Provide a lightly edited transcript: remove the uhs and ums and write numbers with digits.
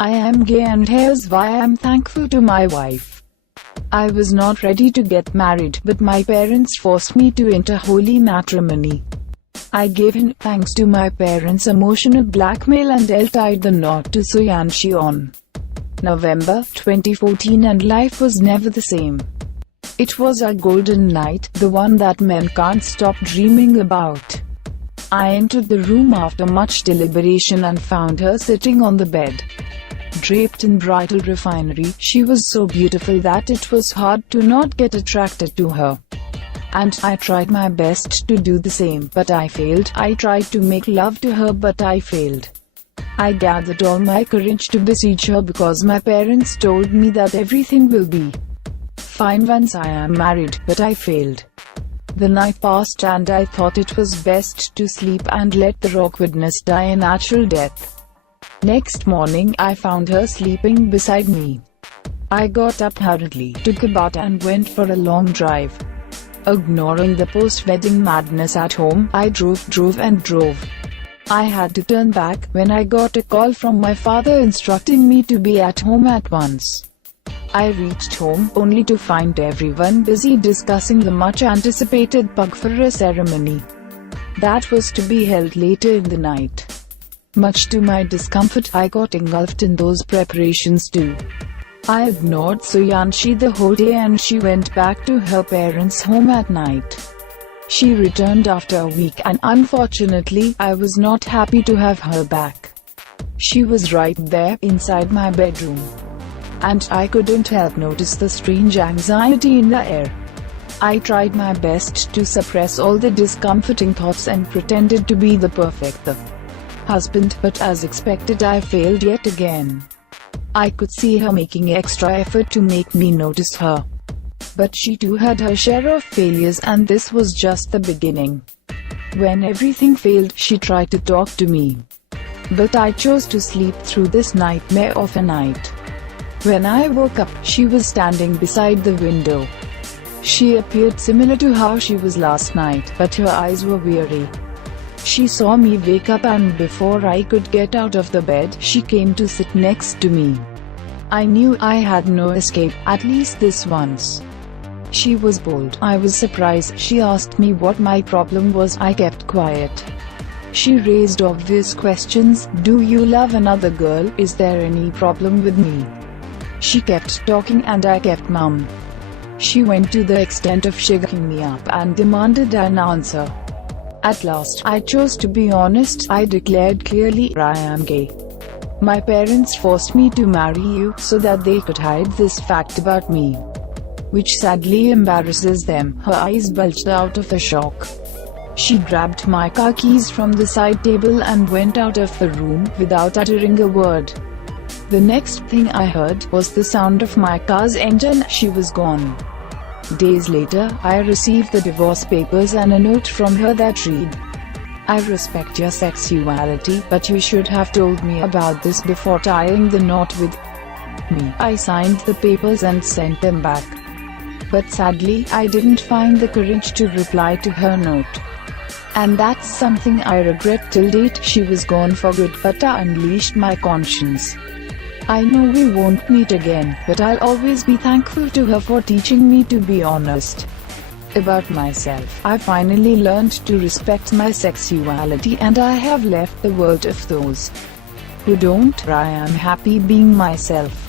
I am gay and here's why I'm thankful to my wife. I was not ready to get married, but my parents forced me to enter holy matrimony. I gave in thanks to my parents' emotional blackmail and tied the knot to Suyanshi on November 2014, and life was never the same. It was a golden night, the one that men can't stop dreaming about. I entered the room after much deliberation and found her sitting on the bed, draped in bridal refinery. She was so beautiful that it was hard to not get attracted to her. And I tried my best to do the same, but I failed. I tried to make love to her, but I failed. I gathered all my courage to besiege her because my parents told me that everything will be fine once I am married, but I failed. The night passed and I thought it was best to sleep and let the awkwardness die a natural death. Next morning I found her sleeping beside me. I got up hurriedly, took a bath and went for a long drive. Ignoring the post-wedding madness at home, I drove. I had to turn back when I got a call from my father instructing me to be at home at once. I reached home, only to find everyone busy discussing the much-anticipated pug ceremony that was to be held later in the night. Much to my discomfort, I got engulfed in those preparations too. I ignored Suyanshi the whole day and she went back to her parents' home at night. She returned after a week and unfortunately, I was not happy to have her back. She was right there, inside my bedroom. And I couldn't help notice the strange anxiety in the air. I tried my best to suppress all the discomforting thoughts and pretended to be the perfect husband, but as expected I failed yet again. I could see her making extra effort to make me notice her. But she too had her share of failures, and this was just the beginning. When everything failed, she tried to talk to me. But I chose to sleep through this nightmare of a night. When I woke up, she was standing beside the window. She appeared similar to how she was last night, but her eyes were weary. She saw me wake up and before I could get out of the bed, she came to sit next to me. I knew I had no escape, at least this once. She was bold. I was surprised. She asked me what my problem was. I kept quiet. She raised obvious questions. Do you love another girl? Is there any problem with me? She kept talking and I kept mum. She went to the extent of shaking me up and demanded an answer. At last, I chose to be honest. I declared clearly, I am gay. My parents forced me to marry you, so that they could hide this fact about me, which sadly embarrasses them. Her eyes bulged out of a shock. She grabbed my car keys from the side table and went out of the room, without uttering a word. The next thing I heard was the sound of my car's engine. She was gone. Days later, I received the divorce papers and a note from her that read, I respect your sexuality, but you should have told me about this before tying the knot with me. I signed the papers and sent them back. But sadly, I didn't find the courage to reply to her note. And that's something I regret till date. She was gone for good, but I unleashed my conscience. I know we won't meet again, but I'll always be thankful to her for teaching me to be honest about myself. I finally learned to respect my sexuality, and I have left the world of those who don't. I am happy being myself.